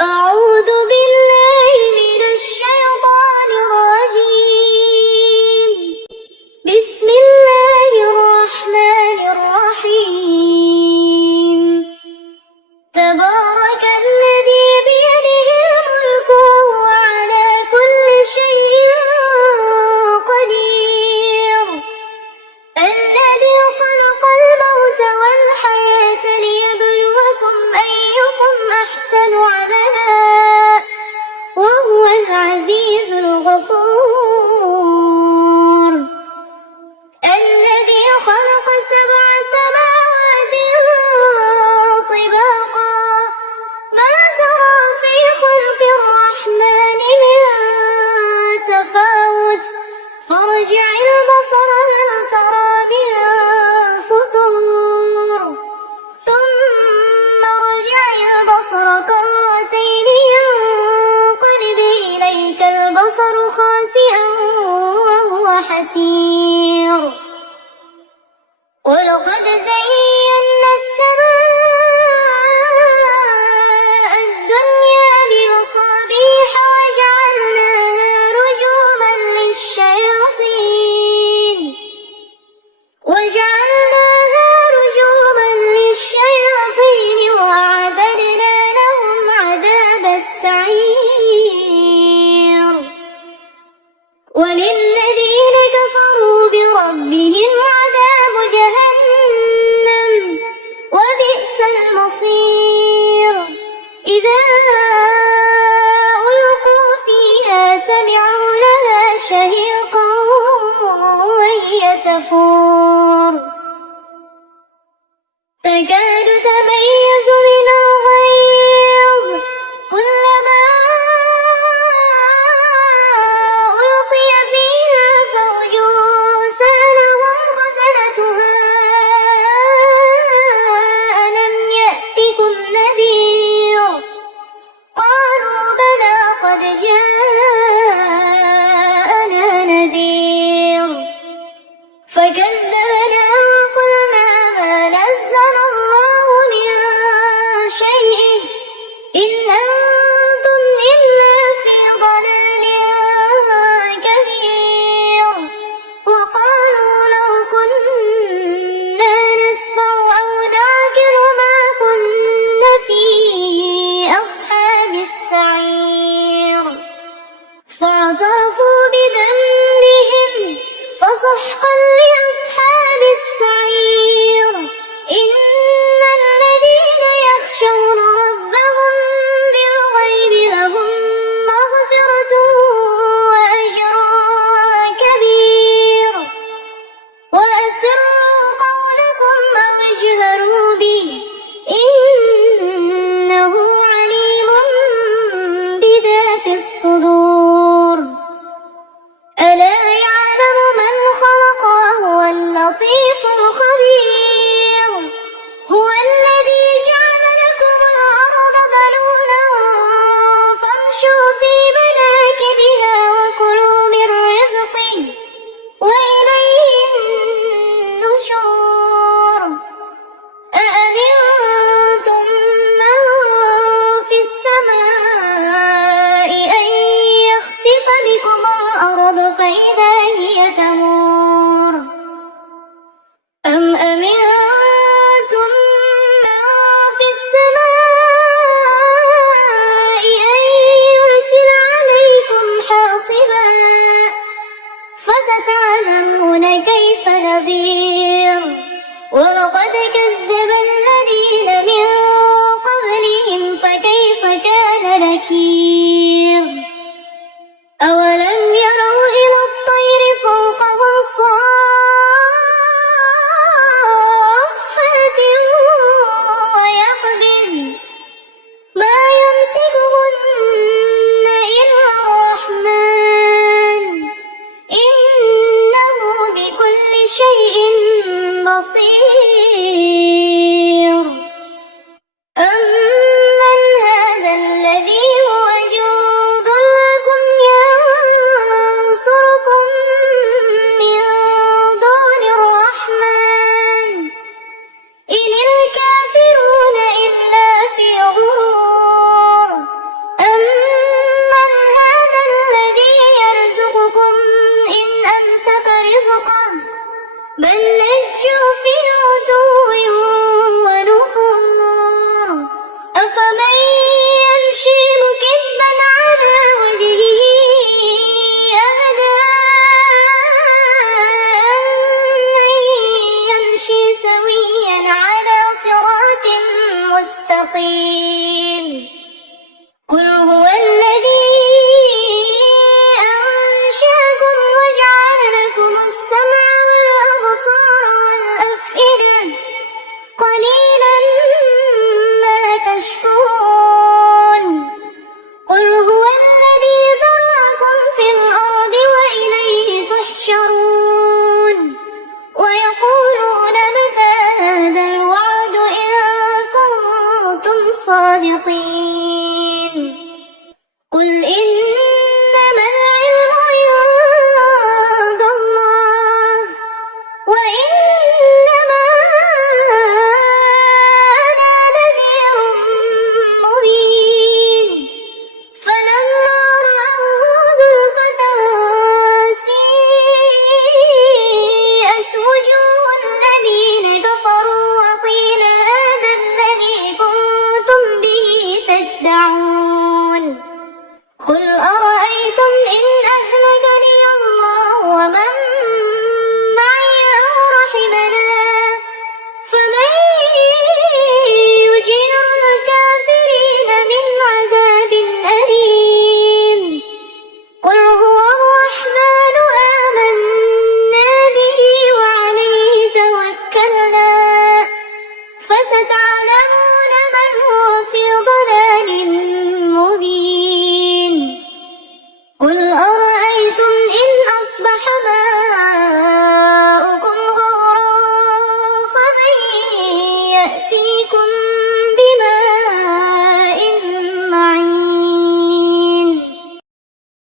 أعوذ بالله من الشيطان الرجيم. بسم الله الرحمن الرحيم. تبارك الذي بيده الملك وهو على كل شيء قدير. الذي خلق الموت والحياة ليبلوكم أيكم أحسن عملا وهو العزيز الغفور. الذي خلق 7 سماوات طباقا ما ترى في خلق الرحمن من تفاوت فارجع البصر هل ترى من فطور ثم ارجع البصر كرتين ينقلب إليك البصر خاسئا وهو حسير. ولقد زينا السماء الدنيا بمصابيح وجعلناها رجوما للشياطين وأعتدنا لهم عذاب السعير. وللذين كفروا بربهم عذاب جهنم وبئس المصير. إذا ألقوا فيها سمعوا لها شهيقا وهي تفور تكاد تميز من الغيظ كلما ألقي فيها فوج سألهم خزنتها ألم يأتكم نذير قالوا بلى قد جاءنا نذير فكذبنا وقلنا ما نزل الله من شيء إن أنتم إلا في ضلال كبير. وقالوا لو كنا نسمع أو نعقل ما كنا في أصحاب السعير. فاعترفوا بذنبهم فسحقا لأصحاب السعير.